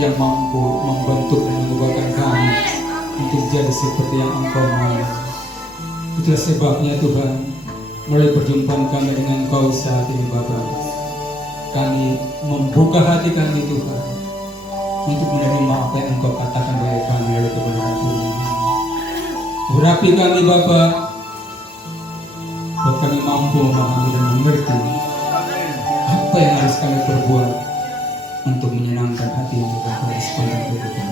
yang mampu membentuk dan mengubahkan kami untuk jadi seperti yang Engkau mau. Itulah sebabnya Tuhan, mulai perjumpaan kami dengan Engkau saat ini Bapa, kami membuka hati kami Tuhan untuk menerima apa yang Engkau katakan bagi kami oleh kebenaran Tuhan. Urapi kami Bapa, buat kami mampu memahami dan mengerti apa yang harus kami perbuat untuk menyenangkan hati-Mu Bapa di sepanjang kehidupan.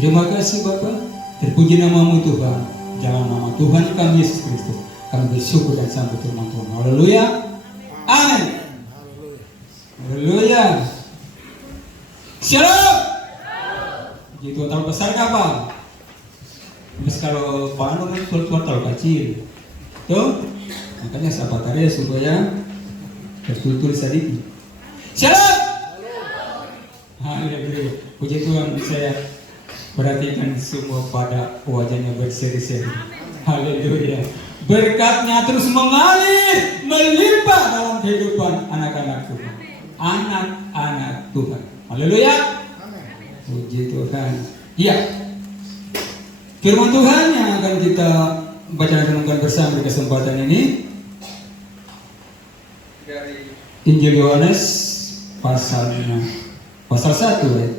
Terima kasih Bapa, terpuji nama-Mu Tuhan, dalam nama Tuhan kami Yesus Kristus kami bersyukur dan sambut firman Tuhan. Haleluya, amin. Haleluya, shalom. Gitu terlalu besar kapal. Terus kalau panu kan terlalu kecil, tuh makanya sahabat karya supaya tertulis sedikit. Shalom. Haleluya. Puji Tuhan, saya perhatikan semua pada wajahnya berseri-seri. Haleluya. Berkatnya terus mengalir, melimpah dalam kehidupan anak-anak Tuhan. Anak-anak Tuhan. Haleluya. Puji Tuhan. Iya. Firman Tuhan yang akan kita baca dan renungkan bersama di kesempatan ini dari Injil Yohanes pasal 1,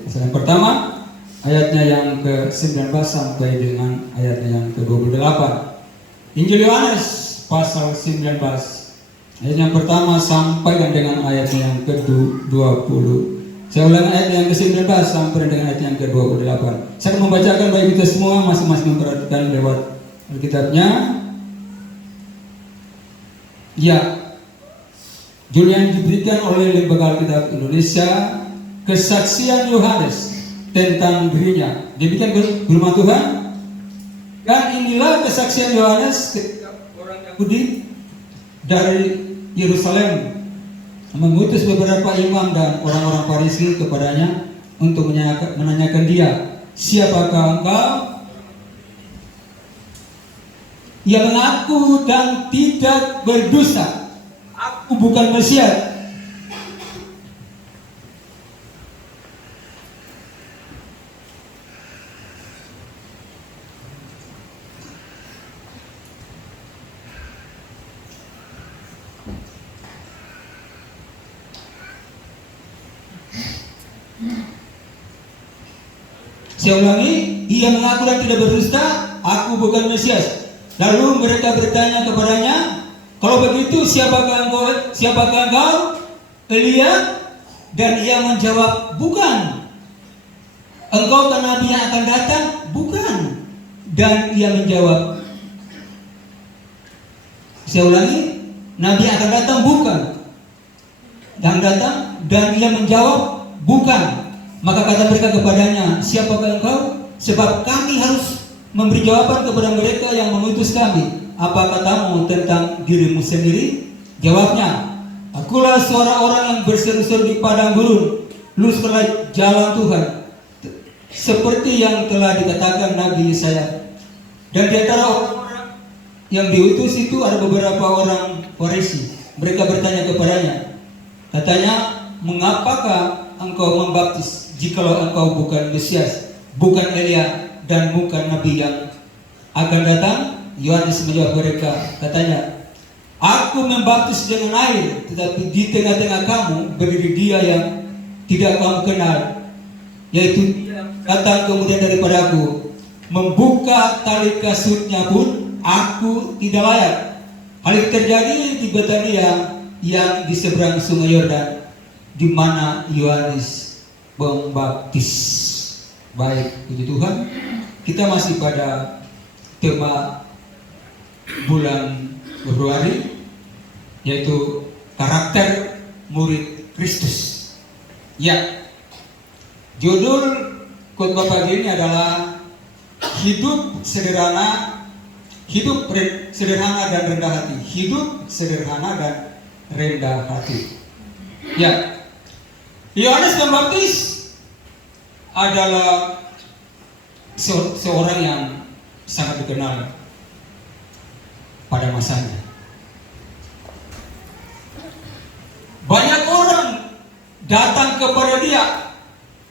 pasal yang pertama, ayatnya yang ke-19 sampai dengan ayatnya yang ke-28. Injil Yohanes pasal 19, ayat yang pertama sampai dan dengan ayatnya yang ke-20. Saya ulang ayat yang ke-19 sampai dengan ayat yang ke-28. Saya akan membacakan bagi kita semua, masing-masing memperhatikan lewat Alkitabnya. Ya, judul yang diberikan oleh Lembaga Alkitab Indonesia, Kesaksian Yohanes tentang dirinya. Demikian firman Tuhan. Dan inilah kesaksian Yohanes ketika orang Yahudi dari Yerusalem mengutus beberapa imam dan orang-orang Farisi kepadanya untuk menanyakan dia, siapakah engkau? Ia mengaku dan tidak berdusta, aku bukan Mesias. Saya ulangi, ia mengaku dan tidak berdusta, aku bukan Mesias. Lalu mereka bertanya kepadanya, kalau begitu siapakah engkau? Elia? Dan ia menjawab, bukan. Engkau kan nabi yang akan datang? Bukan. Dan ia menjawab, saya ulangi, nabi yang akan datang? Bukan. Dan ia menjawab, bukan. Maka kata mereka kepadanya, siapakah engkau? Sebab kami harus memberi jawaban kepada mereka yang mengutus kami. Apa katamu tentang dirimu sendiri? Jawabnya, akulah suara orang yang berseru-seru di padang gurun, luruskanlah jalan Tuhan, seperti yang telah dikatakan Nabi Yesaya. Dan di antara orang-orang yang diutus itu ada beberapa orang Farisi. Mereka bertanya kepadanya, katanya, mengapakah engkau membaptis jikalau engkau bukan Mesias, bukan Elia, dan bukan Nabi yang akan datang? Yohanes menjawab mereka, katanya, aku membaptis dengan air, tetapi di tengah-tengah kamu berdiri dia yang tidak kamu kenal, yaitu dia datang kemudian daripada aku, membuka tali kasutnya pun aku tidak layak. Hal itu terjadi di Betania yang di seberang sungai Yordan, di mana Yohanes membaptis. Baik, puji Tuhan. Kita masih pada tema bulan Februari, yaitu karakter murid Kristus. Ya, judul khotbah pagi ini adalah hidup sederhana dan rendah hati. Hidup sederhana dan rendah hati. Ya, Yohanes Pembaptis adalah seorang yang sangat dikenal pada masanya. Banyak orang datang kepada dia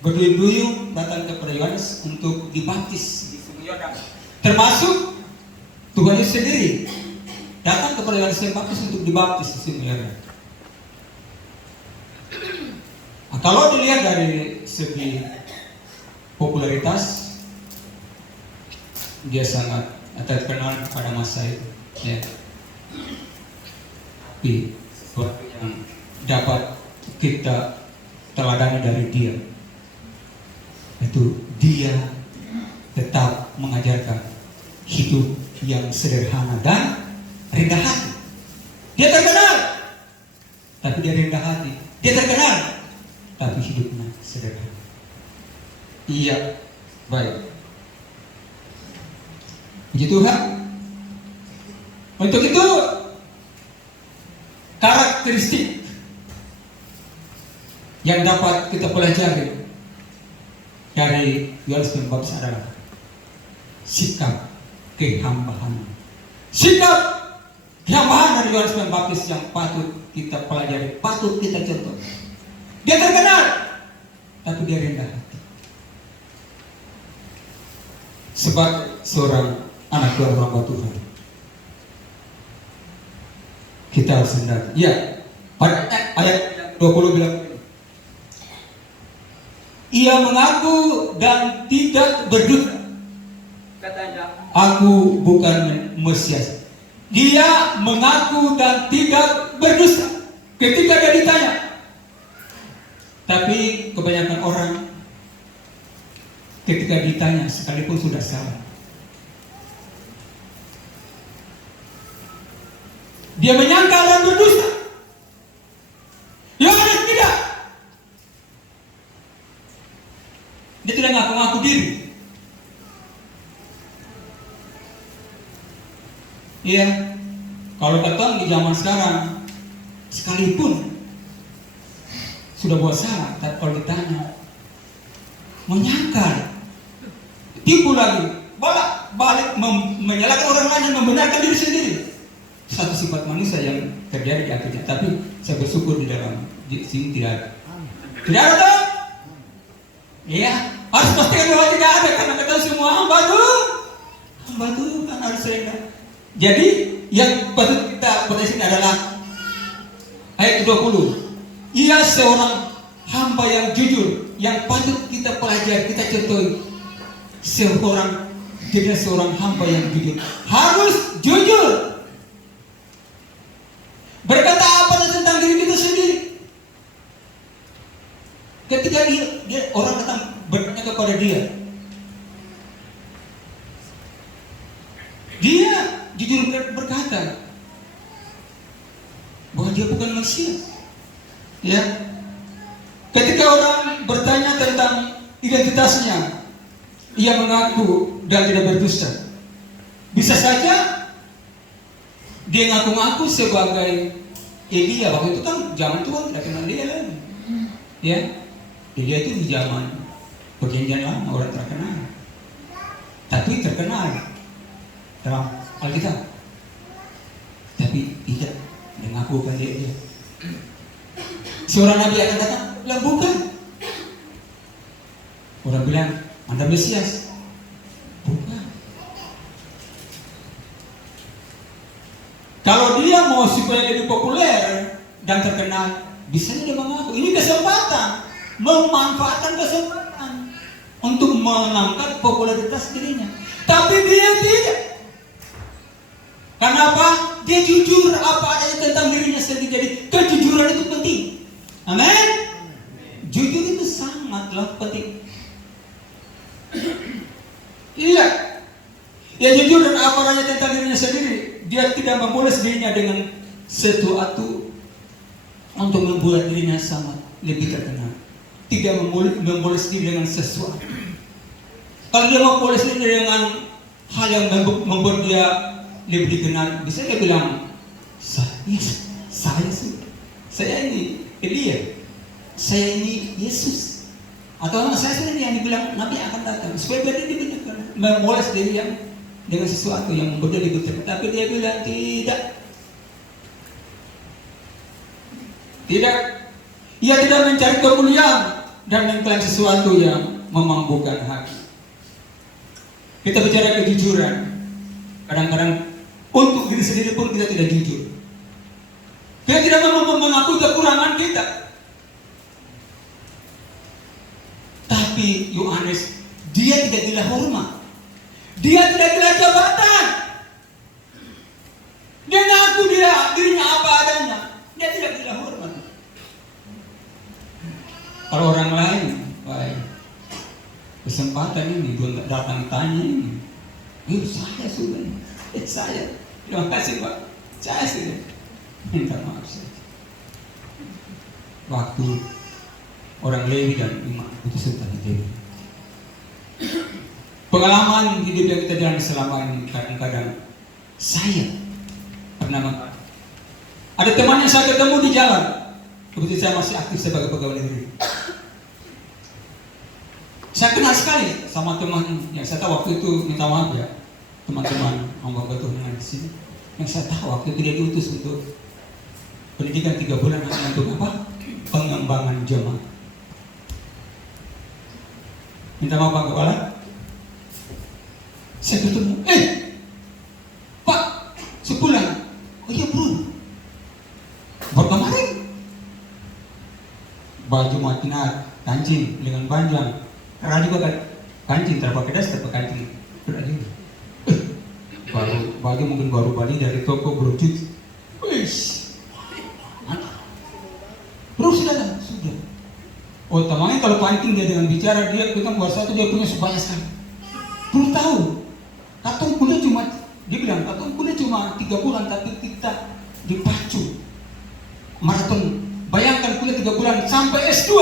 berduyun-duyun datang kepada Yohanes untuk dibaptis di Sungai Yordan. Termasuk Tuhan Yesus sendiri datang kepada Yohanes Pembaptis untuk dibaptis di Sungai Yordan. Nah, kalau dilihat dari segi popularitas, dia sangat terkenal pada masa itu. Ya. Tapi sesuatu yang dapat kita teladani dari dia, itu dia tetap mengajarkan hidup yang sederhana dan rendah hati. Dia terkenal, tapi dia rendah hati. Dia terkenal, tapi hidupnya sederhana. Iya, baik. Puji Tuhan. Untuk itu, karakteristik yang dapat kita pelajari dari Yohanes Pembaptis adalah sikap kehambaan. Sikap kehambaan dari Yohanes Pembaptis yang patut kita pelajari, patut kita contoh. Dia terkenal, tapi dia rendah hati. Sebagai seorang anak Tuhan, hamba Tuhan, kita harus hendak. Ya, pada ayat 20 bilang, ia mengaku dan tidak berdusta. Katanya, aku bukan Mesias. Dia mengaku dan tidak berdusta ketika dia ditanya. Tapi kebanyakan orang ketika ditanya sekalipun sudah salah, dia menyangkal dan berdusta. Yohanes tidak. Dia tidak ngaku-ngaku diri. Iya, kalau datang di zaman sekarang, sekalipun sudah buat salah, tapi kalau ditanya, menyangkal, tipu lagi, balik menyalahkan orang lain dan membenarkan diri sendiri. Satu sifat manusia yang terjadi di akhirnya. Tapi saya bersyukur di dalam di sini tidak ada. Tidak ada toh? Iya, harus pastikan bahwa tidak ada, karena kita semua hamba Tuhan harus rendah. Jadi yang patut kita pada sini adalah ayat 20. Ia seorang hamba yang jujur, yang patut kita pelajari, kita contohi. Dia seorang hamba yang jujur, harus jujur. Berkata apa tentang diri kita sendiri? Ketika dia orang datang bertanya kepada dia jujur berkata bahwa dia bukan Mesias. Ya. Ketika orang bertanya tentang identitasnya, ia mengaku dan tidak berdusta. Bisa saja dia ngaku-ngaku sebagai Elia. Waktu itu kan zaman Tuhan tidak kenal dia lagi. Ya, Elia itu di zaman perjanjian lama orang terkenal. Tapi terkenal dalam Alkitab. Tapi tidak mengakukan dia. Seorang nabi akan datang, bilang bukan. Orang bilang, Anda Mesias. Bukan. Kalau dia mau supaya lebih populer dan terkenal, bisa dia mengaku. Ini kesempatan, memanfaatkan kesempatan untuk mengangkat popularitas dirinya. Tapi dia tidak. Kenapa? Dia jujur apa adanya tentang dirinya sendiri. Jadi kejujuran itu penting. Amin. Jujur itu sangatlah penting. Iya. Dia jujur dan apa adanya tentang dirinya sendiri. Dia tidak mempoles dirinya dengan sesuatu untuk membuat dirinya sangat lebih terkenal. Tidak mempoles diri dengan sesuatu. Kalau dia mempoles diri dengan hal yang membuat dia lebih dikenal, bisa dia bilang, saya ini Elia, saya ini Yesus, atau saya sendiri yang dibilang Nabi akan datang. Supaya dia dibenarkan, memoles diri yang dengan sesuatu yang membuat dia lebih terkenal. Tapi dia bilang tidak. Ia tidak mencari kemuliaan dan mengklaim sesuatu yang memabukkan hati. Kita bicara kejujuran, kadang-kadang untuk diri sendiri pun kita tidak jujur. Kita tidak mau mengakui kekurangan kita. Tapi Yohanes, dia tidak gila hormat, dia tidak gila jabatan, dia ngaku dirinya apa adanya, dia tidak gila hormat. Kalau orang lain, baik, kesempatan ini belum datang tanya ini, saya sudah, saya, terima kasih Pak, saya sudah, minta maaf saja. Waktu orang Lewi dan Imam itu sudah Lewi. Pengalaman hidup yang kita jalan selama ini, kadang-kadang saya pernah ada teman yang saya ketemu di jalan, kebetulan saya masih aktif sebagai pegawai negeri. Saya kenal sekali sama teman yang saya tahu waktu itu, minta maaf ya teman-teman hamba Tuhan yang di sini, yang saya tahu waktu itu dia diutus untuk pendidikan 3 bulan hanya untuk apa? Pengembangan jemaat. Minta maaf Pak Kepala, saya bertemu, Pak, sepulang, oh iya bro, baru kemarin, baju makinat, kancing dengan panjang, karena juga kan kancing terpakai das, terpakai kancing, berarti, baru baju mungkin baru balik dari toko bro cuci, bro sudah. Oh temannya kalau pancing dia dengan bicara, dia kita buat satu dia punya sebanyak sekali. Belum tahu. Katong kuliah cuma, dia bilang katong kuliah cuma 3 bulan, tapi kita dipacu maraton. Bayangkan kuliah 3 bulan sampai S2.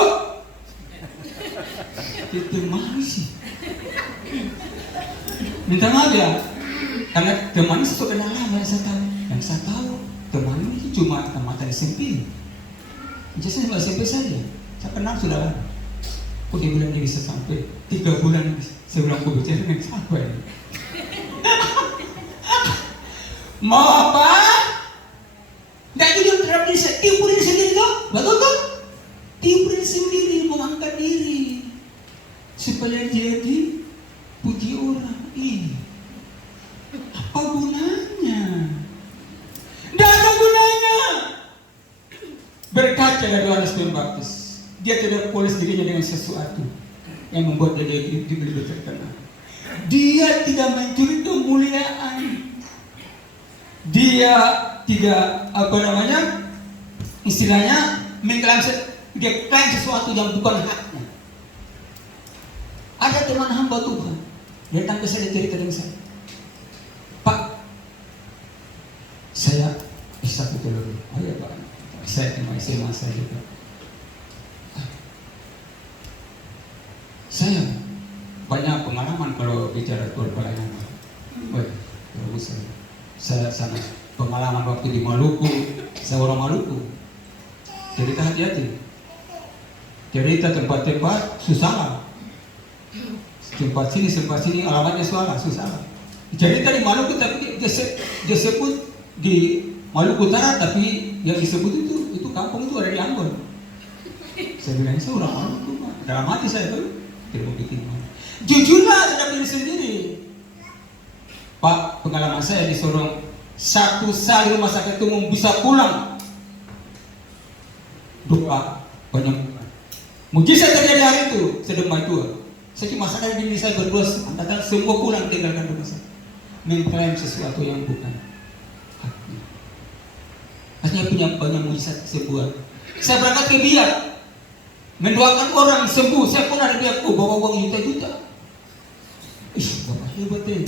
Itu mana sih? Minta maaf ya, karena teman itu kenal lama yang saya tahu teman ini cuma tamatan SMP. Jadi saya SMP saja. Saya kenal sudah lama. Kok dia bilang dia bisa sampai 3 bulan? Saya bilang kok bicara dengan siapa ini? Mau apa? Nggak jujur terhadap diri sendiri, tipu diri sendiri tuh, betul kan? Tipu diri sendiri, mengangkat diri supaya jadi puji orang. Apa gunanya? Nggak ada gunanya. Berkaca dari Yohanes Pembaptis, dia tidak polis dirinya dengan sesuatu yang membuat dia lebih terkenal. Dia tidak mencuri kemuliaan. Dia tidak istilahnya mengklaim sesuatu yang bukan haknya. Ada teman hamba Tuhan, dia datang ke saya cerita dengan saya, Pak, saya bisa betul. Oh ya Pak, saya cuma SMA saya juga. Saya banyak pengalaman kalau bicara soal pelayanan. Bagus saya sangat pengalaman waktu di Maluku. Saya orang Maluku. Cerita hati-hati. Cerita tempat-tempat susah. Tempat sini alamatnya susah. Cerita di Maluku tapi dia sebut di Maluku Utara, tapi yang disebut itu kampung itu ada di Ambon. Saya bilang saya orang Maluku, dalam hati saya tuh tidak bikin malu. Jujurlah terhadap diri sendiri. Pak, pengalaman saya di Sorong, 1 kali rumah sakit umum bisa pulang. Doa banyak. Mujizat terjadi hari itu, sedemai Tuhan. Saya cuma sadar diri saya berdua, antara semua pulang tinggalkan rumah sakit. Mengklaim sesuatu yang bukan haknya. Hanya punya banyak mujizat sebuah. Saya berangkat ke Biak, mendoakan orang sembuh. Saya pun ada Biak, bawa uang juta-juta. Bapak hebat ya.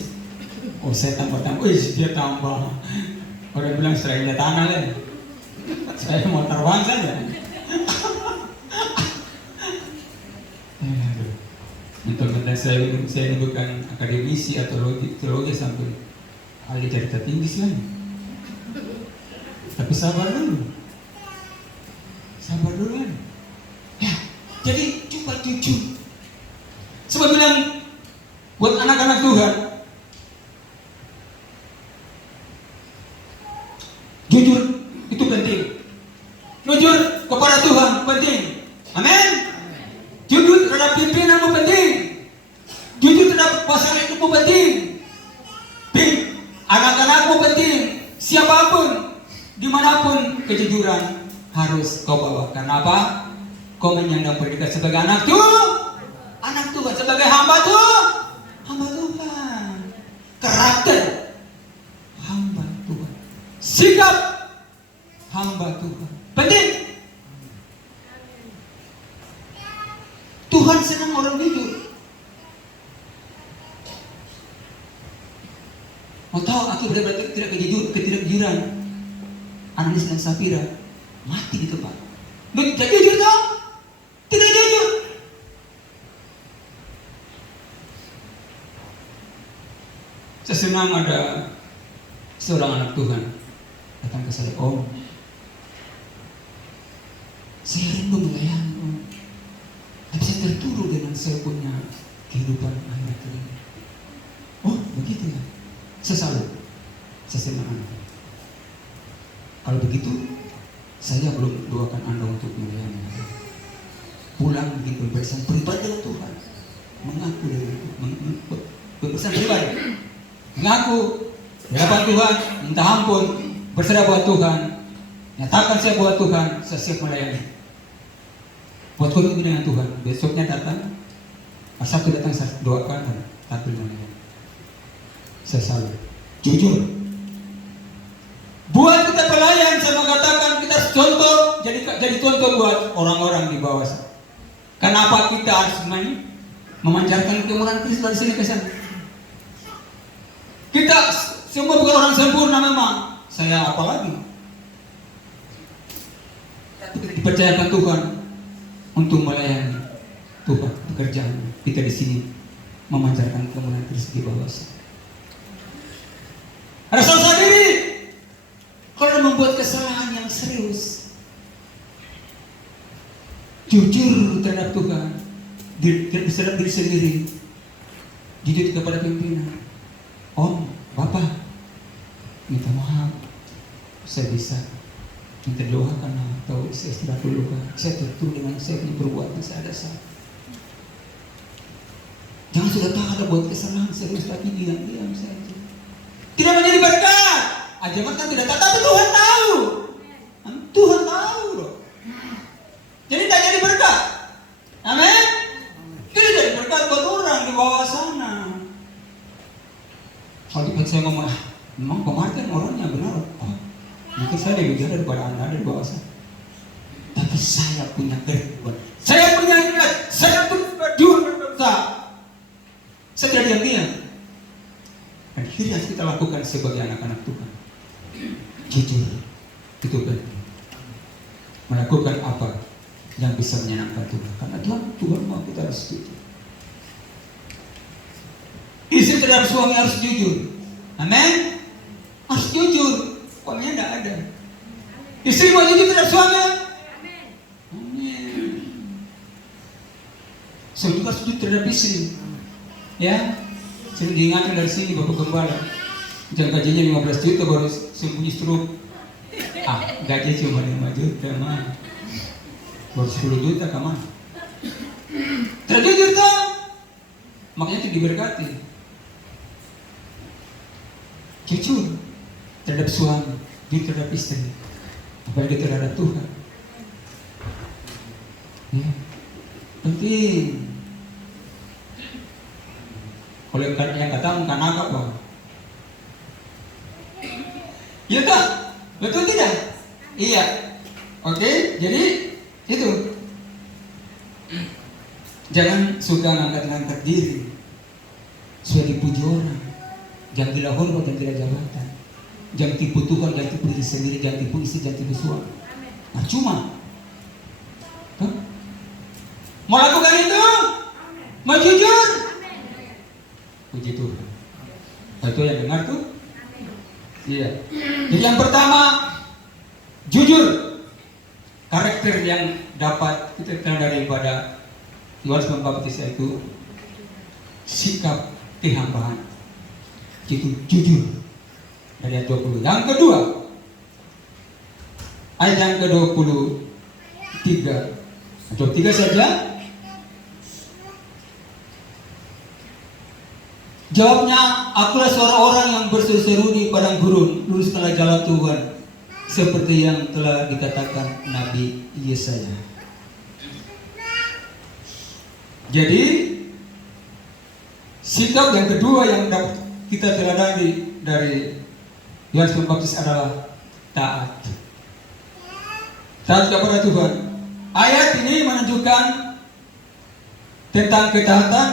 Oh saya tambah, dia tambah. Orang bilang serahnya tanah lah. Saya mau terbang saja. Mentang-mentang saya bukan akademisi atau teologi sampai ahli cerita tinggi sih. Tapi sabar dulu kan. Ya, jadi coba jujur. Sebab bilang buat anak-anak Tuhan, jujur itu penting. Jujur kepada Tuhan penting. Amin. Kepadamu penting, siapapun, dimanapun, kejujuran harus kau bawa. Karena apa? Kau menyandang predikat sebagai anak Tuhan, sebagai hamba Tuhan. Karakter hamba Tuhan, sikap hamba Tuhan penting. Tuhan senang orang jujur. Mau tahu akibat ketidakjujuran Ananias dan Safira mati di tempat. Tidak jujur toh? Tidak jujur. Saya senang ada seorang anak Tuhan datang ke saya, Om, saya rindu melayani Om, tapi saya terturu dengan saya punya kehidupan akhir ini. Oh begitu ya. Saya salut, saya senang Anda. Kalau begitu, saya belum doakan Anda untuk melayani. Pulang bikin pemeriksaan pribadi dengan Tuhan, mengaku dari pemeriksaan pribadi, mengaku hadapan Tuhan, minta ampun, berserah buat Tuhan, nyatakan saya buat Tuhan, saya siap melayani. Buat komitmen dengan Tuhan, besoknya datang, Sabtu datang saya doakan dan tampil melayani. Saya salut, jujur. Buat kita pelayan, saya mengatakan kita contoh, jadi contoh buat orang-orang di bawah. Kenapa kita harus memancarkan kemuliaan Kristus dari sini ke sana? Kita semua bukan orang sempurna memang. Saya apalagi? Tapi kita dipercayakan Tuhan untuk melayani Tuhan, pekerjaan kita di sini memancarkan kemuliaan Kristus di bawah. Ada salah diri kalau membuat kesalahan yang serius, jujur terhadap Tuhan, terhadap diri sendiri, jujur kepada pimpinan. Om, Bapak, minta maaf, saya bisa minta doakan atau saya istirahat dulu, saya tertutup dengan saya punya perbuatan saya ada salah. Jangan sudah tahu ada buat kesalahan serius tapi diam-diam saja. Tidak menjadi berkat. Ajamat kan tidak tahu, tapi Tuhan tahu. Tuhan tahu loh. Jadi tak jadi berkat. Amin. Tidak jadi berkat buat orang di bawah sana. Kalau saya ngomong, memang kemarin orangnya benar. Oh, mungkin saya lebih jauh daripada Anda di bawah sana. Tapi saya punya kerinduan. Saya punya niat. Saya punya berjuang. Saya tidak diam-diam. Dan ini harus kita lakukan sebagai anak-anak Tuhan. Jujur, itu penting. Melakukan apa yang bisa menyenangkan Tuhan. Karena Tuhan mau kita harus jujur. Istri terhadap suami harus jujur. Amin. Harus jujur. Suaminya tidak ada. Istri mau jujur terhadap suami. Amin. Saya juga jujur terhadap istri. Ya. Sering diingatkan dari sini Bapak Gembala, jangan gajinya 15 juta baru sembuh stroke. Gaji cuma 5 juta mah, baru 10 juta kemana? Terjujur tuh, makanya itu diberkati. Jujur terhadap suami, jujur terhadap istri, apalagi terhadap Tuhan. Ya, penting. Kalau yang kata bukan agak bang. Iya tak? Betul tidak? Iya. Oke, jadi itu. Jangan suka ngangkat-ngangkat diri supaya dipuji orang. Jangan gila hormat dan gila jabatan. Jangan tipu Tuhan, jangan tipu diri sendiri, jangan tipu istri, jangan tipu suami. Nah cuma mau lakukan itu, mau jujur. Puji Tuhan. Itu yang dengar tuh? Iya. Jadi yang pertama, jujur. Karakter yang dapat kita kenal daripada Yohanes Pembaptis itu sikap kehambaan. Itu jujur. Dari ayat 20. Yang kedua, ayat yang ke-23. 23 saja. Jawabnya, akulah suara orang yang berseru-seru di padang gurun, luruskanlah jalan Tuhan, seperti yang telah dikatakan Nabi Yesaya. Jadi, sikap yang kedua yang dapat kita teladani dari Yohanes Pembaptis adalah taat. Taat kepada Tuhan. Ayat ini menunjukkan tentang ketaatan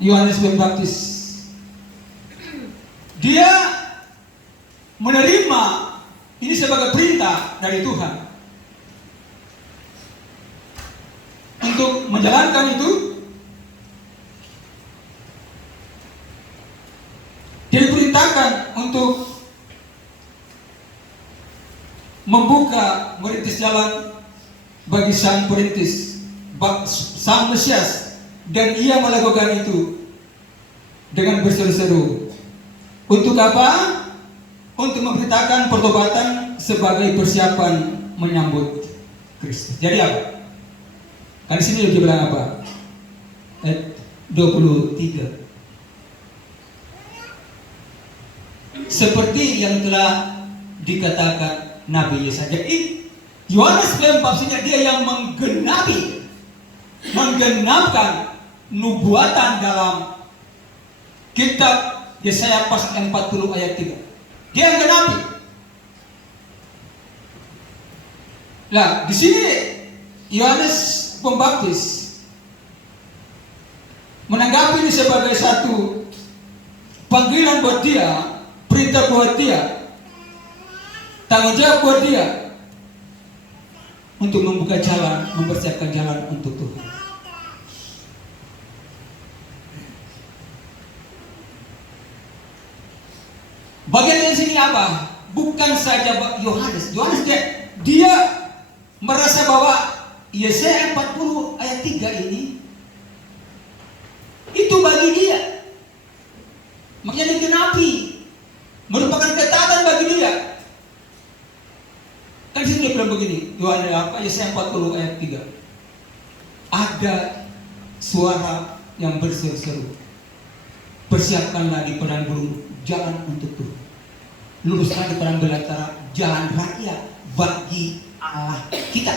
Yohanes Pembaptis. Dia menerima ini sebagai perintah dari Tuhan untuk menjalankan itu. Dia diperintahkan untuk membuka, merintis jalan bagi sang perintis, sang Mesias, dan ia melakukan itu dengan berseru-seru. Untuk apa? Untuk memberitakan pertobatan sebagai persiapan menyambut Kristus. Jadi apa? Kan di sini dia bilang apa? Ayat 23. Seperti yang telah dikatakan Nabi Yesaya. Jadi Yohanes maksudnya dia yang menggenapkan nubuatan dalam kitab Yesaya pasal 40 ayat 3. Dia yang genapi. Nah, di sini Yohanes Pembaptis menanggapi ini sebagai satu panggilan buat dia, perintah buat dia, tanggung jawab buat dia untuk membuka jalan, mempersiapkan jalan untuk Tuhan. Bagian dari sini apa? Bukan saja Yohanes dia merasa bahwa Yesaya 40 ayat 3 ini itu bagi dia. Makanya digenapi, merupakan ketaatan bagi dia. Kan sini dia bilang begini, Yesaya 40 ayat 3. Ada suara yang berseru-seru. Persiapkanlah di padang gurun jalan untuk Tuhan. Luruskan di padang belantara jalan raya bagi Allah kita.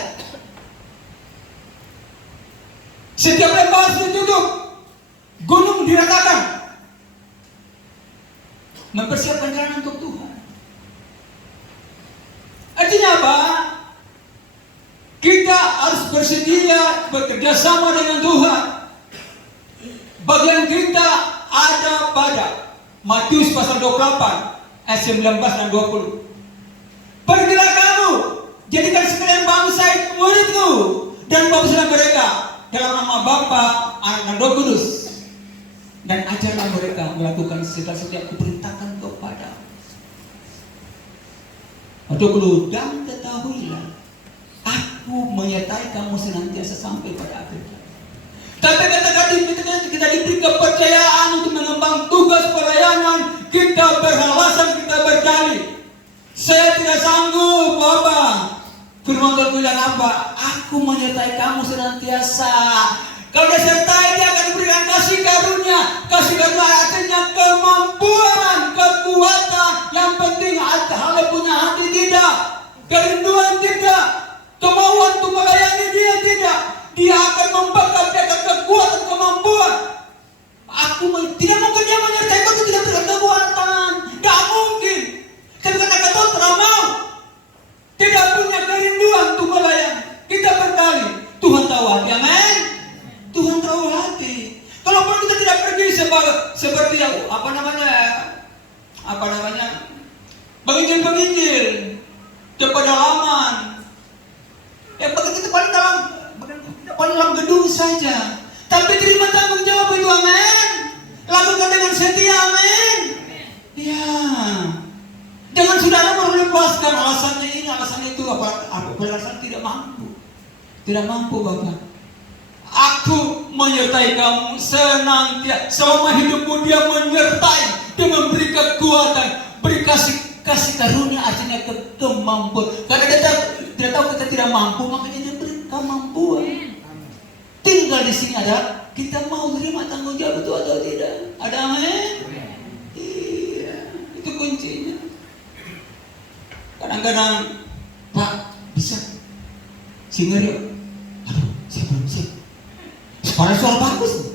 Setiap lembah ditutup, gunung diratakan, mempersiapkan jalan untuk Tuhan. Artinya apa? Kita harus bersedia bekerja sama dengan Tuhan. Bagian kita ada pada Matius pasal 28 ayat 19 dan 20. Pergilah kamu, jadikan sekalian bangsa itu muridku, dan baptislah mereka dalam nama Bapa, Anak, dan Roh Kudus, dan ajarlah mereka melakukan segala setiap kuperintahkan kepada. Dan ketahuilah, aku menyertai kamu senantiasa sampai pada akhir zaman. Tapi ketika kita diberi kepercayaan untuk mengembang tugas pelayanan, kita beralasan, kita berdalih. Saya tidak sanggup, Bapak. Firman Tuhan bilang apa? Aku menyertai kamu senantiasa. Kalau dia sertai, dia akan diberikan kasih karunia. Kasih karunia artinya kemampuan, kekuatan. Yang penting ada punya hati tidak, kerinduan tidak, kemauan untuk melayani dia tidak. Dia akan membakar, dia akan kekuatan, kemampuan. Aku tidak mungkin dia menyertai aku tidak berikan kekuatan. Tidak mungkin. Tapi karena kata tidak mau, tidak punya kerinduan untuk melayani, kita berdalih. Tuhan tahu hati, amin. Tuhan tahu hati. Kalau kita tidak pergi seperti yang penginjil ke pedalaman. Kita paling dalam gedung saja. Tapi terima tanggung jawab itu, amin. Lakukan dengan setia, amin. Ya. Jangan saudara melepaskan alasannya ini, alasan itu, alasan tidak mampu. Tidak mampu, Bapak. Aku menyertai kamu senantiasa. Selama hidupmu dia menyertai. Dia memberi kekuatan, beri kasih karunia, artinya kemampuan. Karena dia tahu kita tidak mampu, makanya dia beri kemampuan. Tinggal di sini ada kita mau terima tanggung jawab itu atau tidak. Ada amin. kuncinya. Kadang-kadang, Pak, bisa singer yuk. Aduh, saya belum siap. Suara bagus.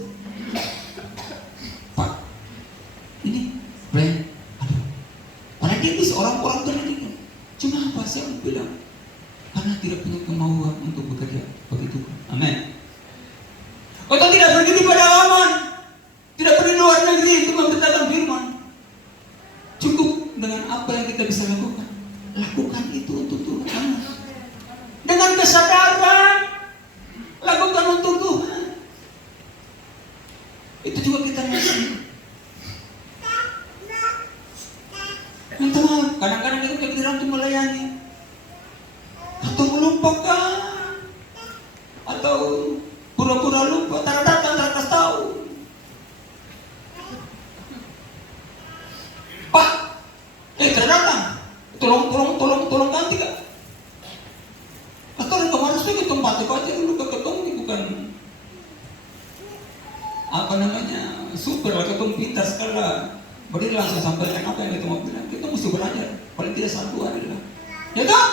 Pak, ini Brian, aduh, padahal dia bisa orang pendidikan. Cuma apa sih yang bilang? Karena tidak punya kemauan untuk bekerja bagi Tuhan. Amin. Atau tidak pergi di pedalaman, tidak pergi di luar negeri untuk memberitakan firman. Cukup dengan apa yang kita bisa lakukan. Lakukan itu untuk Tuhan. Dengan kesadaran, lakukan untuk Tuhan. Itu juga kita masih minta maaf. Kadang-kadang kita kepikiran untuk melayani atau melupakan atau pura-pura lupa, tak datang, tak kasih tahu. Pak, terdatang, tolong ganti kak. Atau kemarin saya ke tempat itu aja dulu ketemu bukan apa namanya super lah, ketemu pintar sekali lah. Beri langsung sampaikan apa yang kita mau bilang. Kita mesti belajar, paling tidak 1 hari lah. Ya kan?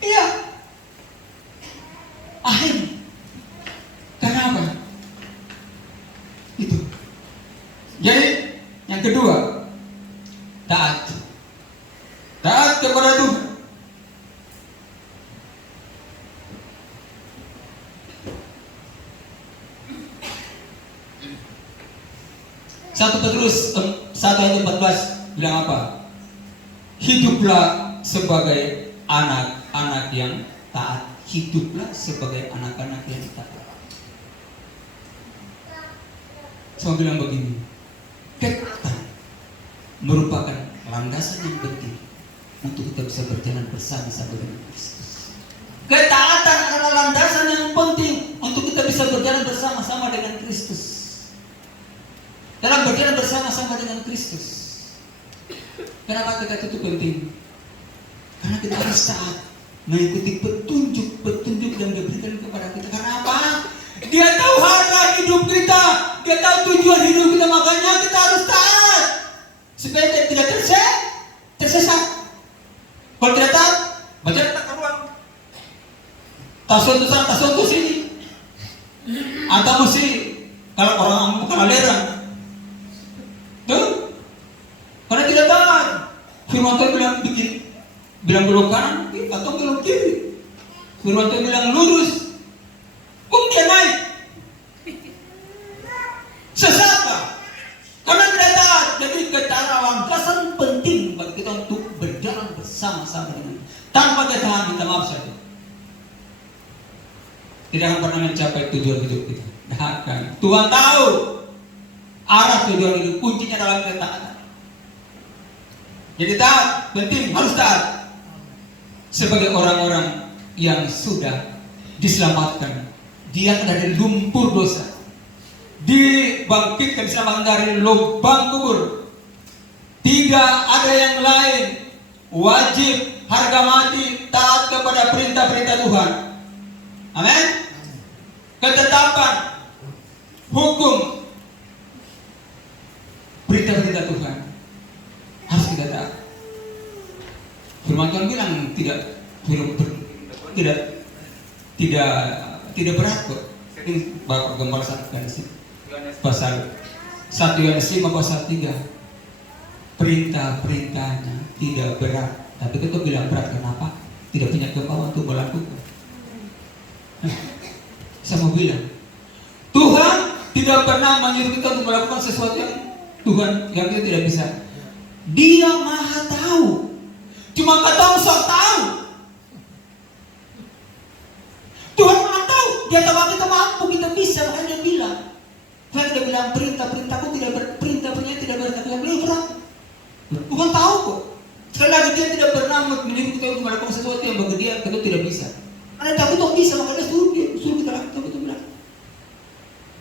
Iya. Akhirnya, kenapa? Itu. Jadi yang kedua, taat. Taat kepada Tuhan. Satu Petrus 1:14 bilang apa? Hiduplah sebagai anak-anak yang taat. Hiduplah sebagai anak-anak yang taat. Saya bilang begini, ketaatan merupakan landasan yang penting untuk kita bisa berjalan bersama-sama dengan Kristus. Ketaatan adalah landasan yang penting untuk kita bisa berjalan bersama-sama dengan Kristus. Dalam berjalan bersama-sama dengan Kristus. Kenapa kita itu penting? Karena kita harus taat mengikuti petunjuk yang diberikan kepada kita. Karena apa? Dia tahu arah hidup kita, dia tahu tujuan hidup kita, makanya kita harus taat supaya kita tidak tersesat. Kalau tidak taat, baca tak keluar. Tasawuf sana, tasawuf sini. Atau mesti kalau orang bukan aliran. Tuh, karena tidak taat. Firman Tuhan bilang belok kanan, atau belok kiri. Firman Tuhan bilang lurus, dia naik. Sesat, karena tidak taat. Jadi ketaatan landasan penting bagi kita untuk berjalan bersama-sama dengan. Tanpa ketaatan, minta maaf saja, tidak akan pernah mencapai tujuan hidup kita. Tidak akan. Tuhan tahu arah tujuan hidup, kuncinya dalam ketaatan. Jadi taat, penting, harus taat. Sebagai orang-orang yang sudah diselamatkan, dia dari lumpur dosa, dibangkitkan diselamatkan dari lubang kubur. Tidak ada yang lain. Wajib harga mati taat kepada perintah-perintah Tuhan. Amin. Ketetapan, hukum, perintah-perintah Tuhan harus kita taat. Firman Tuhan bilang tidak berat kok. Ini Bapak gambar satu pasal 1 Yohanes 5 pasal 3. Perintah-perintahnya tidak berat. Tapi kita bilang berat kenapa? Tidak punya kemauan untuk melakukan. Saya mau bilang, Tuhan tidak pernah menyuruh kita untuk melakukan sesuatu yang kita tidak bisa. Dia maha tahu. Cuma kata sok tahu. Tuhan maha tahu. Dia tahu kita mampu, kita bisa. Makanya dia bilang. Tuhan tidak bilang perintah-perintahku perintah-perintahnya tidak berat. Tapi yang berat. Tuhan tahu kok. Sekali lagi dia tidak pernah menyuruh kita untuk melakukan sesuatu yang bagi dia kita tidak bisa. Karena tahu kita bisa, makanya suruh kita lakukan. Kita bilang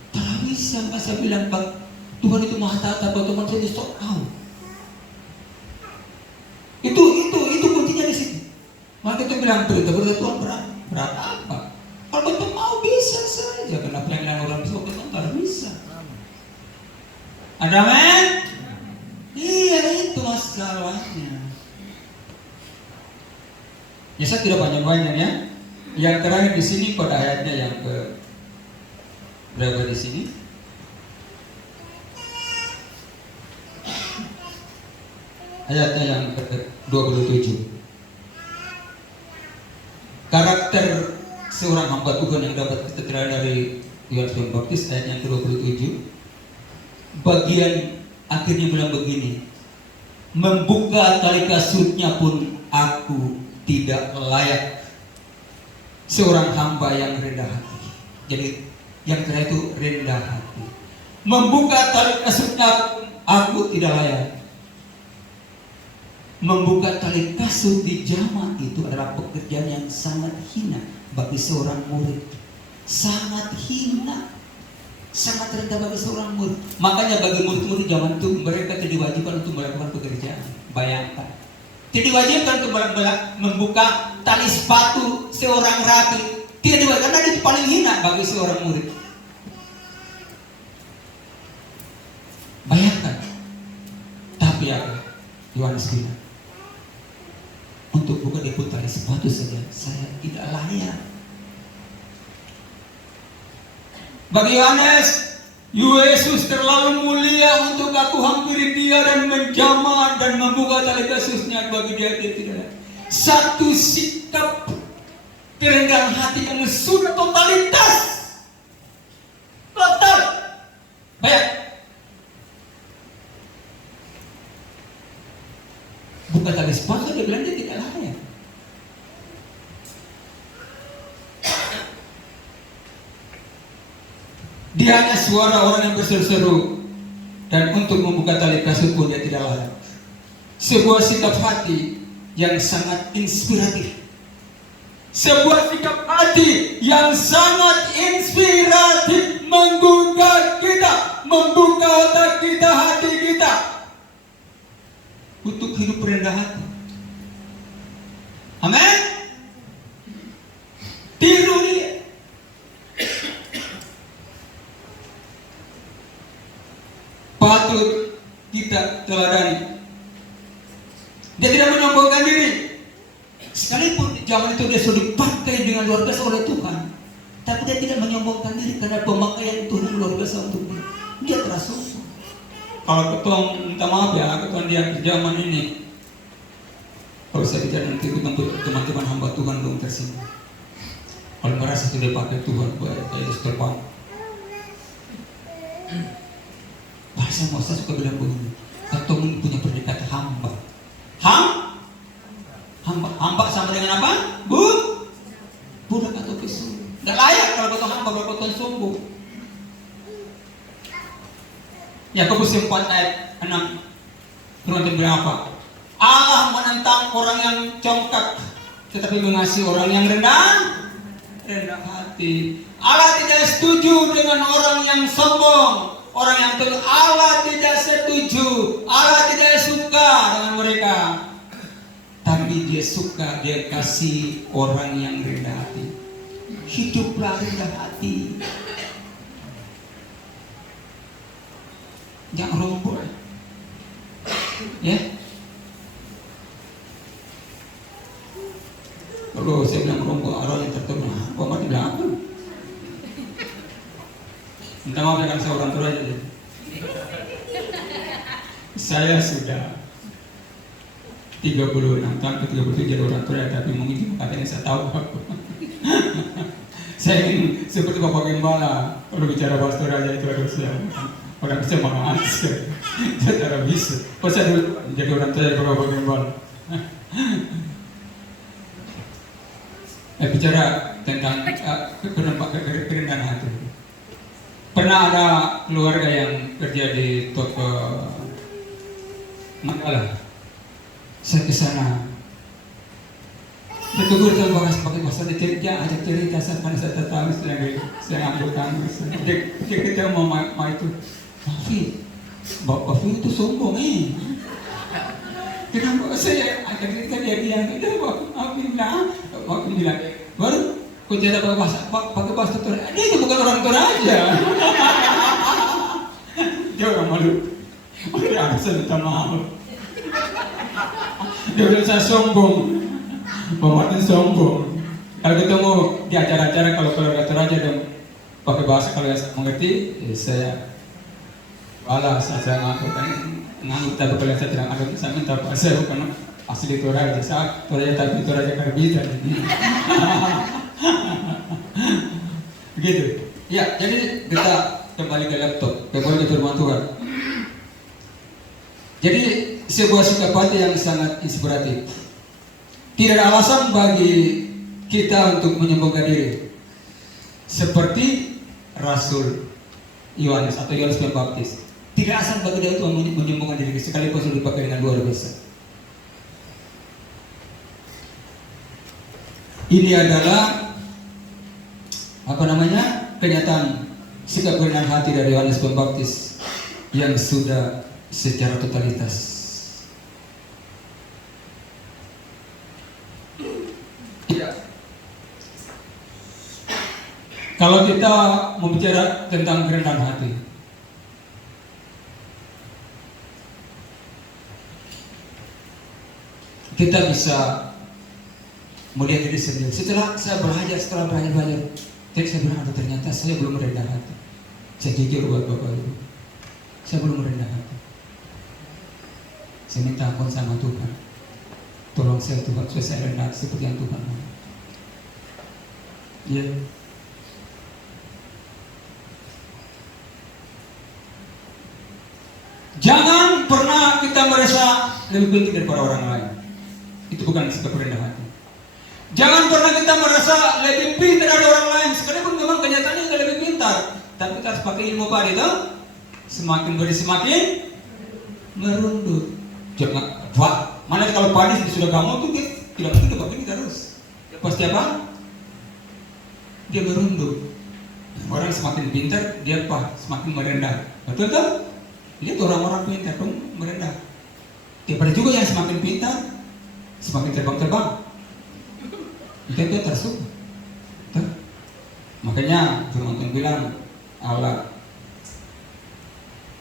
tak bisa. Maka saya bilang Tuhan itu maha tahu. Tapi Tuhan saya sok tahu. Itu kuncinya di situ. Maka kita bilang perintah Tuhan berat apa? Kalau kita mau bisa saja. Kenapa yang lain orang bisa? Kita tak bisa. Ada men? Iya itu mas. Ya saya tidak banyak-banyak ya. Yang terakhir di sini pada ayatnya yang ke berapa di sini? Ayatnya yang ke-27. Karakter seorang hamba Tuhan yang dapat keterangan dari Yohanes Pembaptis ayat yang ke-27. Bagian akhirnya bilang begini, membuka tali kasutnya pun aku tidak layak. Seorang hamba yang rendah hati. Jadi yang terakhir itu rendah hati. Membuka tali kasutnya pun aku tidak layak. Membuka tali kasut di zaman itu adalah pekerjaan yang sangat hina bagi seorang murid. Sangat hina, sangat rendah bagi seorang murid. Makanya bagi murid-murid zaman itu mereka tidak diwajibkan untuk melakukan pekerjaan. Bayangkan, tidak diwajibkan untuk membuka tali sepatu seorang rabi. Tidak diwajibkan karena itu paling hina bagi seorang murid. Bayangkan. Tapi apa? Yohanes bilang, untuk buka di tali sepatu saja saya tidak layak. Bagi Yohanes, Yesus terlalu mulia untuk aku hampiri dia dan menjamah dan membuka tali kasusnya. Bagi dia tidak layak. Satu sikap kerendahan hati yang sudah totalitas, total. Baik. Buka tali sepatu dia bilang dia tidak layak. Dia hanya suara orang yang berseru-seru, dan untuk membuka tali kasut pun dia tidak layak. Sebuah sikap hati yang sangat inspiratif. Sebuah sikap hati yang sangat inspiratif menggugah kita, membuka otak kita, hati kita untuk hidup rendah hati. Amin. Tiru dia. Patut kita teladani. Dia tidak menyombongkan diri. Sekalipun zaman itu dia sudah dipakai dengan luar biasa oleh Tuhan, tapi dia tidak menyombongkan diri karena pemakaian Tuhan yang luar biasa untuk dia. Dia terasa. Kalau ketong minta maaf ya, ketong dia zaman ini. Kalau saya bicara nanti teman-teman hamba Tuhan belum tersinggung. Kalau merasa sudah pakai Tuhan, saya terbang. Bahasa Musa suka bilang begini, ketong ini punya predikat hamba. Hamba sama dengan apa? Budak atau bisu. Gak layak kalau ketong hamba berkotong sombong. Yakobus 4 ayat 6 turun berapa? Allah menentang orang yang congkak, tetapi mengasihi orang yang rendah hati. Allah tidak setuju dengan orang yang sombong, orang yang tulus. Allah tidak setuju, Allah tidak suka dengan mereka. Tapi dia suka, dia kasih orang yang rendah hati. Hiduplah rendah hati. Jangan rombol. Ya. Kalau saya bilang rombol orang yang tertentu, apa mati belakang? Minta maaf ya, kan saya orang tua aja. Saya sudah 36 tahun ke 37 jadi orang tua, tapi mungkin katanya saya tahu aku. Saya ingin seperti Bapak Gembala, kalau bicara pastoral aja itu harus orang bisa mangaat. Saya tidak bisa. Pas saya dulu jadi orang tua jadi Bapak Gembala. Bicara tentang kerendahan hati. Pernah ada keluarga yang kerja di toko Makalah. Saya ke sana. Betul kita bahas pakai bahasa cerita, ada cerita saat mana saya tertawa saya ambil tanggung. Dia kita mau itu. Bapak itu sombong Kenapa saya ada cerita dia bilang, aku bilang, baru kau cerita pakai bahasa Toraja. Dia itu bukan orang Toraja. Dia orang malu. Dia ada minta maaf. Dia bilang saya sombong. Pemain sombong. Kalau ketemu di acara-acara, kalau keluarga Toraja dong pakai bahasa, kalau yang saya mengerti, saya balas, saya ngangguk, tapi kalau saya tidak ngangguk, saya minta Pak, saya bukan asli Toraja, saya Toraja tapi Toraja Karbitan. Begitu. Ya, jadi kita kembali ke laptop, kembali ke firman Tuhan. Jadi sebuah sikap hati yang sangat inspiratif. Tidak ada alasan bagi kita untuk menyombongkan diri seperti Rasul Yohanes atau Yohanes Pembaptis. Tidak asal bagi dia untuk menyombongkan diri, sekalipun sudah dipakai dengan luar biasa. Ini adalah kenyataan sikap kerendahan hati dari Yohanes Pembaptis yang sudah secara totalitas. Kalau kita membicara tentang kerendahan hati, kita bisa melihat diri sendiri. Setelah belajar, saya bilang, ternyata saya belum merendah hati. Saya jujur buat Bapak Ibu, saya belum merendah hati. Saya minta ampun sama Tuhan. Tolong saya Tuhan, supaya saya rendah seperti yang Tuhan mau. Ya. Jangan pernah kita merasa lebih penting daripada orang lain. Itu bukan sikap rendah hati. Jangan pernah kita merasa lebih pintar dari orang lain, sekalipun memang kenyataannya kita lebih pintar. Tapi kita harus pakai ilmu padi itu. Semakin beri semakin merundut. Jangan, Pak, mana kalau padi sudah kamu tuh tidak mungkin dia pakai ini terus. Pasti apa? Dia merundut. Orang semakin pintar, dia semakin merendah. Betul tak? Lihat orang-orang pintar pun merendah. Daripada juga yang semakin pintar, semakin terbang-terbang. Itu tersuka. Makanya firman Tuhan bilang Allah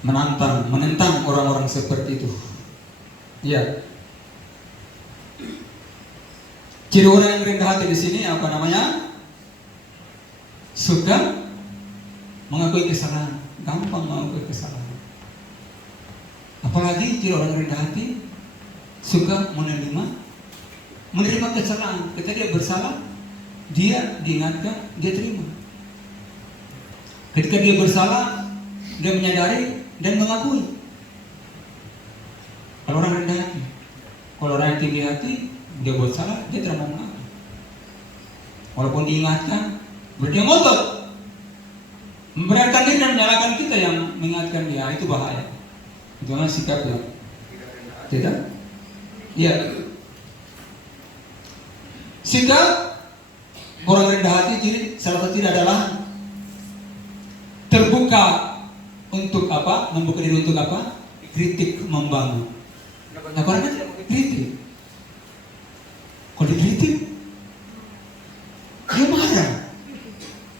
menentang orang-orang seperti itu. Ya. Ciri orang yang rendah hati di sini apa namanya? Suka mengakui kesalahan, gampang mengakui kesalahan. Apalagi ciri orang rendah hati suka menerima kesalahan. Ketika dia bersalah, dia diingatkan, dia terima. Ketika dia bersalah, dia menyadari dan mengakui. Kalau orang rendah hati, kalau orang yang tinggi hati, dia buat salah, dia tidak mau mengaku. Walaupun diingatkan, berarti ngotot, membenarkan diri dan menyalahkan kita yang mengingatkan dia, itu bahaya. Itu kan sikap yang tidak. Ya. Sikap orang rendah hati salah satunya adalah terbuka untuk apa? Membuka diri untuk apa? Kritik membangun. Nah, orang kan kritik. Kalau dikritik, dia marah.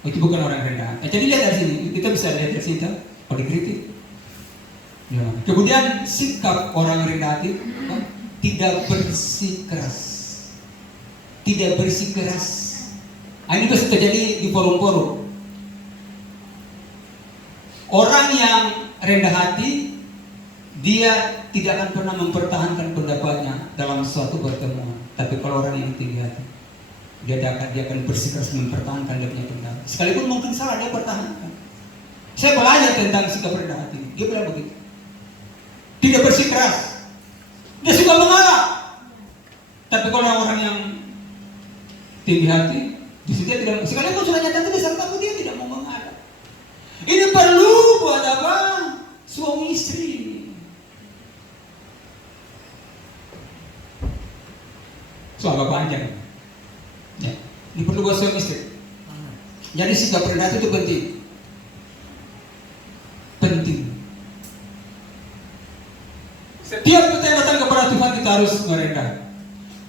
Oh, itu bukan orang rendah. Jadi lihat dari sini, kita bisa lihat dari sini. Kalau dikritik, ya. Kemudian sikap orang rendah hati tidak bersikeras. Tidak bersikeras. Ini bisa terjadi di forum-forum. Orang yang rendah hati, dia tidak akan pernah mempertahankan pendapatnya dalam suatu pertemuan. Tapi kalau orang yang tinggi hati, dia akan bersikeras mempertahankan dia punya pendapat. Sekalipun mungkin salah, dia pertahankan. Saya belajar tentang sikap rendah hati. Dia bilang begitu. Tidak bersikeras. Dia suka mengalah. Tapi kalau orang yang tinggi hati, di situ dia tidak. Sekalipun sudah nyata itu besar, tapi dia tidak mau mengalah. Ini perlu buat apa? Suami istri. Soal panjang. Ya. Ini perlu buat suami istri. Jadi sikap rendah hati itu penting. Penting. Setiap kita yang datang kepada Tuhan kita harus merendah.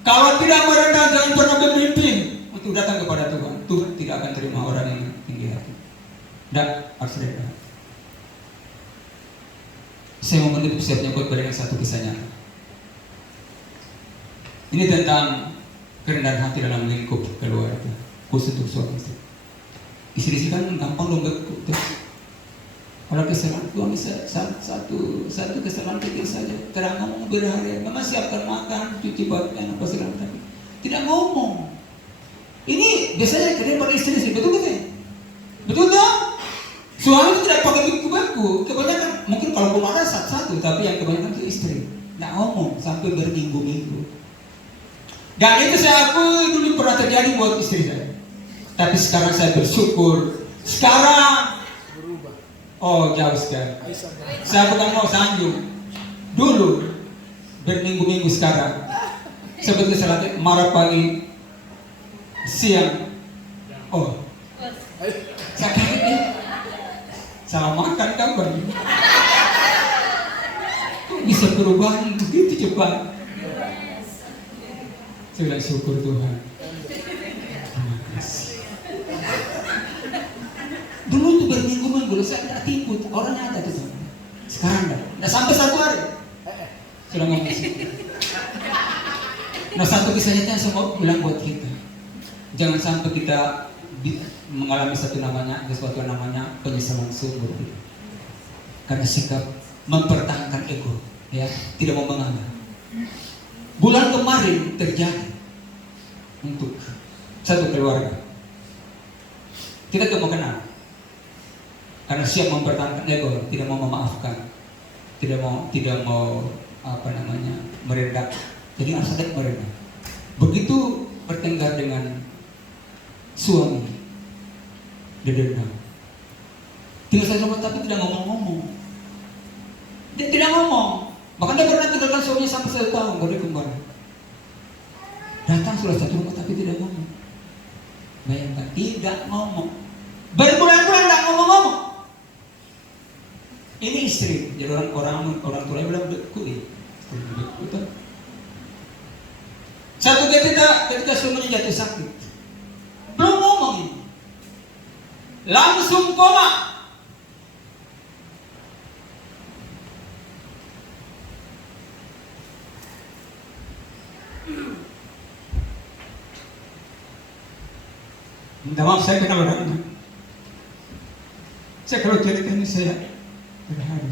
Kalau tidak merendah, jangan pernah bermimpi untuk datang kepada Tuhan. Tuhan tidak akan terima orang yang tinggi hati. Dan harus rendah. Saya mau menutup siapnya buat dengan satu kisah nyata. Ini tentang kerendahan hati dalam lingkup keluarga, khusus untuk suami istri. Istri kan gampang lembek. Kalau kesalahan suami satu kesalahan kecil saja, terang ngomong berhari, mama siapkan makan, cuci pakaian apa segala macam. Tidak ngomong. Ini biasanya kerja pada istri sih, betul kan? Betul tak? Suami itu tidak pakai baku. Kebanyakan mungkin kalau pun ada satu, tapi yang kebanyakan itu istri. Tidak ngomong sampai berminggu-minggu. Dan itu saya akui dulu pernah terjadi buat istri saya. Tapi sekarang saya bersyukur. Sekarang oh jauh sekali. Saya bukan mau sanjung. Dulu berminggu-minggu sekarang. Seperti salat marah pagi, siang. Oh, saya kaget ya. Salah makan kawan. Kok bisa perubahan begitu cepat? Saya syukur Tuhan. Terima kasih. Dulu tuh berminggu-minggu saya tidak tipu, orangnya ada tuh. Sekarang tidak sampai 1 hari. Sudah ngomong sih. Nah, satu kisah nyata yang saya mau bilang buat kita, jangan sampai kita mengalami sesuatu yang namanya penyesalan seumur hidup. Karena sikap mempertahankan ego, ya, tidak mau mengalah. Bulan kemarin terjadi untuk satu keluarga. Kita tidak mau kenal. Karena siap mempertahankan ego, tidak mau memaafkan, tidak mau meredak. Jadi harus ada meredak. Begitu bertengkar dengan suami, dia dendam. Tinggal saya sama tapi tidak ngomong-ngomong. Dia tidak ngomong. Bahkan dia pernah tinggalkan suaminya sampai 1 tahun baru dia kembali. Datang sudah satu rumah tapi tidak ngomong. Bayangkan, tidak ngomong. Berbulan-bulan tidak ngomong-ngomong. Ini istri. Jadi orang tua bilang beku ya. Betul. Satu ketika suaminya jatuh sakit, belum ngomong ini, langsung koma. Minta maaf saya kenal orangnya. Saya kalau cerita ini saya terharu.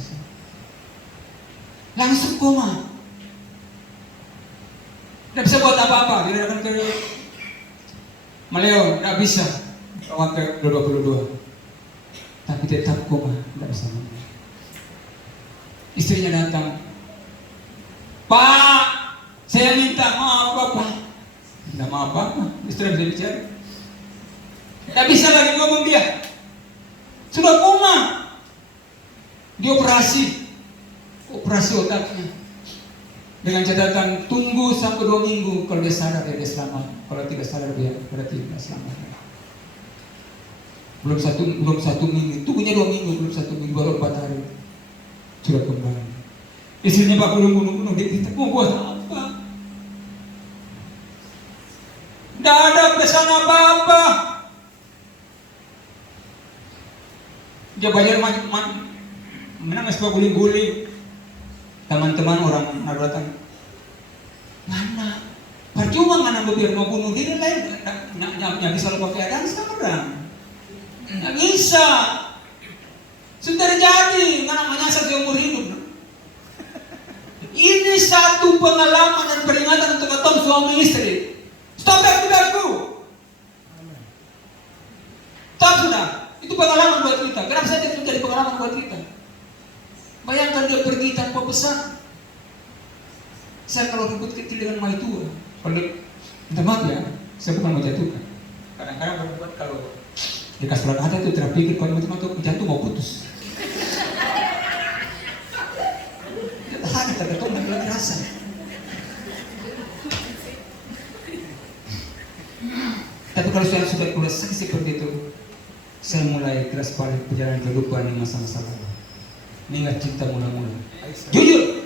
Langsung koma. Tidak bisa buat apa-apa, dia akan ke Maleo, tidak bisa bawa ke 22. Tapi tetap koma, tidak bisa ngomong. Istrinya datang, Pak, saya minta maaf Bapak. Tidak maaf apa, istri bisa bicara. Tidak bisa lagi ngomong dia. Sudah koma. Dioperasi otaknya. Dengan catatan tunggu sampai 2 minggu, kalau dia sadar dia selamat, kalau tidak sadar dia berarti tidak selamat. Belum satu minggu, tunggunya 2 minggu, belum 1 minggu, baru 4 hari sudah kembali. Istrinya Pak bunuh dia kita mau buat apa? Tidak ada pesan apa-apa. Dia bayar menangis guling-guling. Teman-teman orang datang, mana? Percuma mana biar mau bunuh diri lain, nggak bisa lupa keadaan sekarang, nggak bisa. Sudah terjadi, mana menyasar seumur hidup. Ini satu pengalaman dan peringatan untuk ketemu suami istri. Stop baku. Stop sudah. Itu pengalaman buat kita. Kenapa saja itu jadi pengalaman buat kita? Bayangkan dia pergi tanpa pesan. Saya kalau ribut kecil dengan mai tua, kalau minta maaf ya, saya bukan menjatuhkan. Kadang-kadang berbuat kalau dikasih surat ada itu terpikir kalau macam-macam jantung mau putus. Tahan, terketuk dan lagi rasa. Tapi kalau saya sudah selesai seperti itu, saya mulai keras pada perjalanan kehidupan di masa-masa lalu. Mengingat cinta mula-mula. Jujur.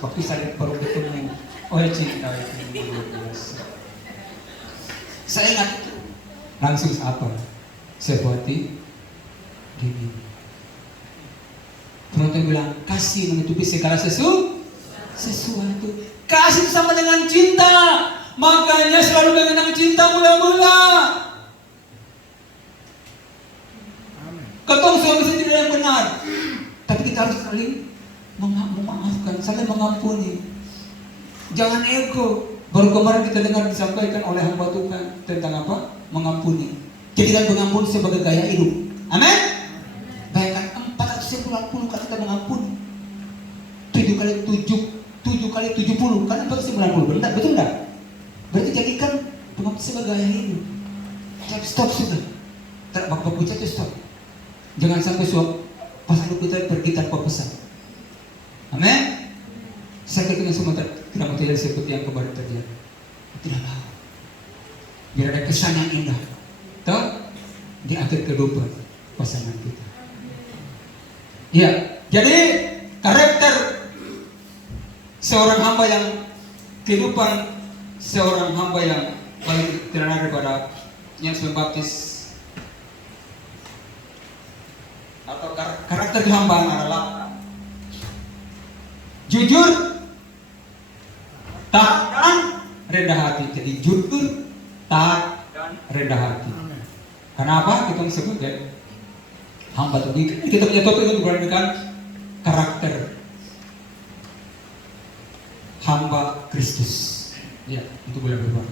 Waktu saya baru ketemu, oh ya cinta itu luar biasa. Saya ingat itu. Langsung apa? Saya buati gini. Penonton bilang, kasih menutupi segala sesuatu. Kasih sama dengan cinta. Makanya selalu mengenang cinta mula-mula. Ketong suami istri yang benar. Tapi kita harus saling memaafkan, saling mengampuni. Jangan ego. Baru kemarin kita dengar disampaikan oleh hamba Tuhan tentang apa? Mengampuni. Jadikan pengampun sebagai gaya hidup. Amin. Bayangkan 490 kali kita mengampuni. 7 kali 70 kan 490, benar, betul enggak? Berarti jadikan pengampun sebagai gaya hidup. Stop sudah. Bapak pucat stop. Jangan sampai pasangan kita pergi tanpa pesan. Amin. Saya kira semua tidak mau terjadi seperti yang kemarin terjadi. Tidak mau. Biar ada kesan yang indah. Tahu? Di akhir kehidupan pasangan kita. Ya, jadi karakter seorang hamba yang kehidupan seorang hamba yang paling terkenal daripada Yohanes Pembaptis atau karakter kehambaan adalah jujur, taat dan rendah hati. Jadi jujur, taat dan rendah hati. Kenapa kita sebagai hamba Tuhan? Kita punya topik untuk memperhatikan karakter hamba Kristus. Ya, itu boleh berbuat.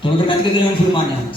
Tolong berkati kita dengan firman-Nya.